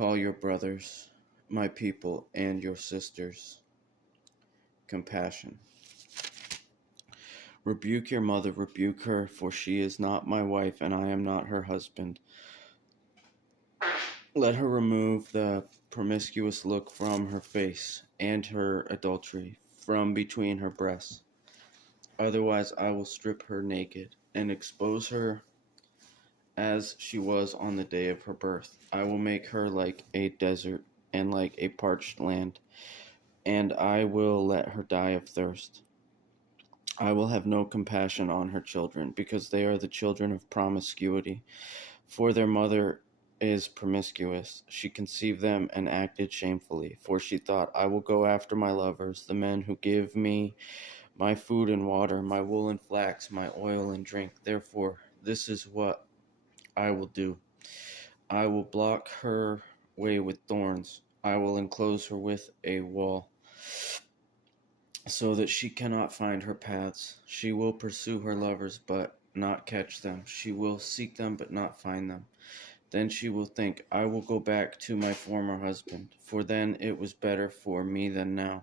Call your brothers, my people, and your sisters. Compassion. Rebuke your mother, rebuke her, for she is not my wife, and I am not her husband. Let her remove the promiscuous look from her face, and her adultery from between her breasts. Otherwise I will strip her naked, and expose her as she was on the day of her birth. I will make her like a desert, and like a parched land, and I will let her die of thirst. I will have no compassion on her children, because they are the children of promiscuity. For their mother is promiscuous. She conceived them and acted shamefully. For she thought, I will go after my lovers, the men who give me my food and water, my wool and flax, my oil and drink. Therefore, this is what I will do. I will block her way with thorns. I will enclose her with a wall, so that she cannot find her paths. She will pursue her lovers, but not catch them. She will seek them, but not find them. Then she will think, I will go back to my former husband, for then it was better for me than now.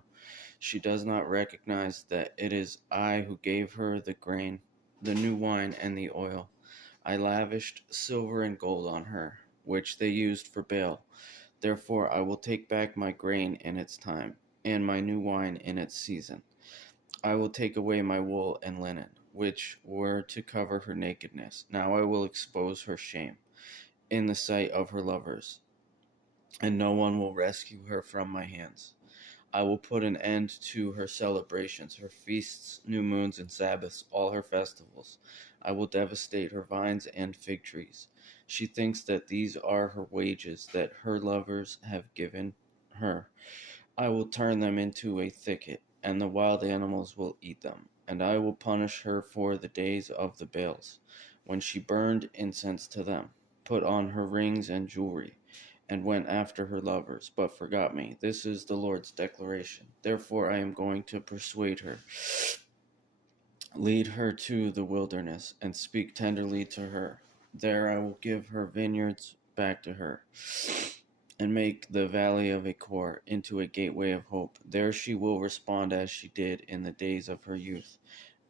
She does not recognize that it is I who gave her the grain, the new wine, and the oil. I lavished silver and gold on her, which they used for Baal. Therefore I will take back my grain in its time, and my new wine in its season. I will take away my wool and linen, which were to cover her nakedness. Now I will expose her shame in the sight of her lovers, and no one will rescue her from my hands. I will put an end to her celebrations, her feasts, new moons, and Sabbaths, all her festivals. I will devastate her vines and fig trees. She thinks that these are her wages that her lovers have given her. I will turn them into a thicket, and the wild animals will eat them. And I will punish her for the days of the Baals, when she burned incense to them, put on her rings and jewelry, and went after her lovers, but forgot me. This is the Lord's declaration. Therefore I am going to persuade her, lead her to the wilderness, and speak tenderly to her. There I will give her vineyards back to her, and make the valley of Achor into a gateway of hope. There she will respond as she did in the days of her youth,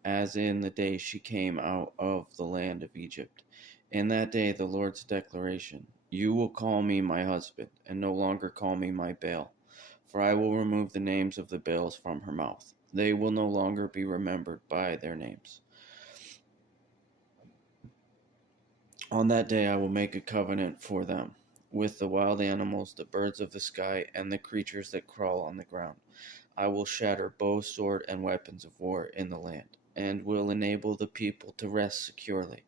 as in the day she came out of the land of Egypt. In that day, the Lord's declaration, you will call me my husband, and no longer call me my Baal, for I will remove the names of the Baals from her mouth. They will no longer be remembered by their names. On that day I will make a covenant for them with the wild animals, the birds of the sky, and the creatures that crawl on the ground. I will shatter bow, sword, and weapons of war in the land, and will enable the people to rest securely.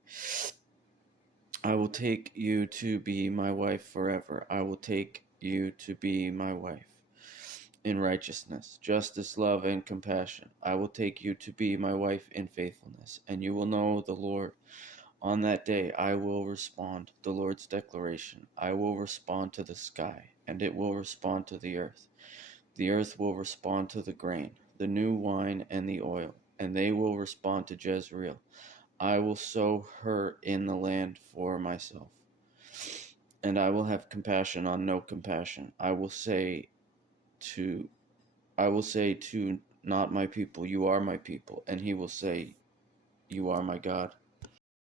I will take you to be my wife forever. I will take you to be my wife in righteousness, justice, love, and compassion. I will take you to be my wife in faithfulness, and you will know the Lord. On that day I will respond, the Lord's declaration. I will respond to the sky, and it will respond to the earth. The earth will respond to the grain, the new wine, and the oil, and they will respond to Jezreel. I will sow her in the land for myself, and I will have compassion on no compassion. I will say to not my people, you are my people, and he will say, you are my God.